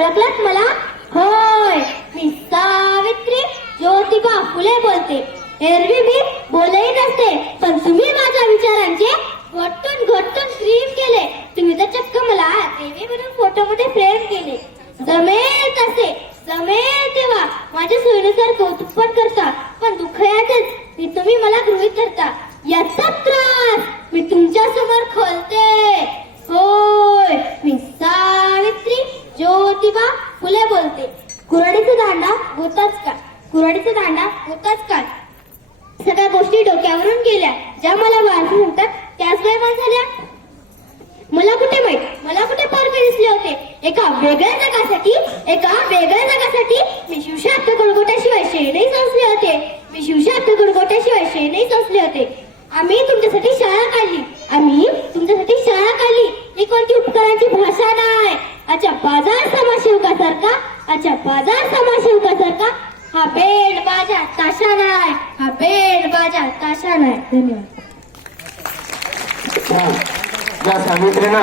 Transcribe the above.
ओळखलात मला? होय, मी सावित्री ज्योतिबा फुले बोलते. एरवी मी बोलही नसते, पण तुम्ही माझ्या विचारांचे घोटून घोटून प्रेम केले. तुम्ही तर चक्क मला देवी म्हणून फोटोमध्ये फ्रेम केले. जमेल तसे, जमेल तेव्हा माझ्या सोयीनुसार कौतुक पण करता, पण दुःख याचेच की तुम्ही मला गृहीत धरता. याचा त्रास मी तुमच्या समोर खोलते. होय, मी सावित्री ज्योतिबा फुले बोलते. कुऱ्हाडीचा दांडा होताच का? कुऱ्हाडीचा दांडा होताच का? सगळ्या गोष्टी डोक्यावरून गेल्या, ज्या मला वारसी म्हणतात त्याच बेमान झाल्या. मला कुठे माहित, मला कुठे पारखे दिसले होते. एका वेगळ्या जगासाठी मी शिवशास्त्र गुळगोट्याशिवाय शेणही संचले होते. आम्ही तुमच्यासाठी शाळा काढली. ही कोणती उपकारांची भाषा नाही. अच्छा बाजार समाजसेवकासारखा हा बेड बाजा ताशा नाही. धन्यवाद. या सावित्रीनं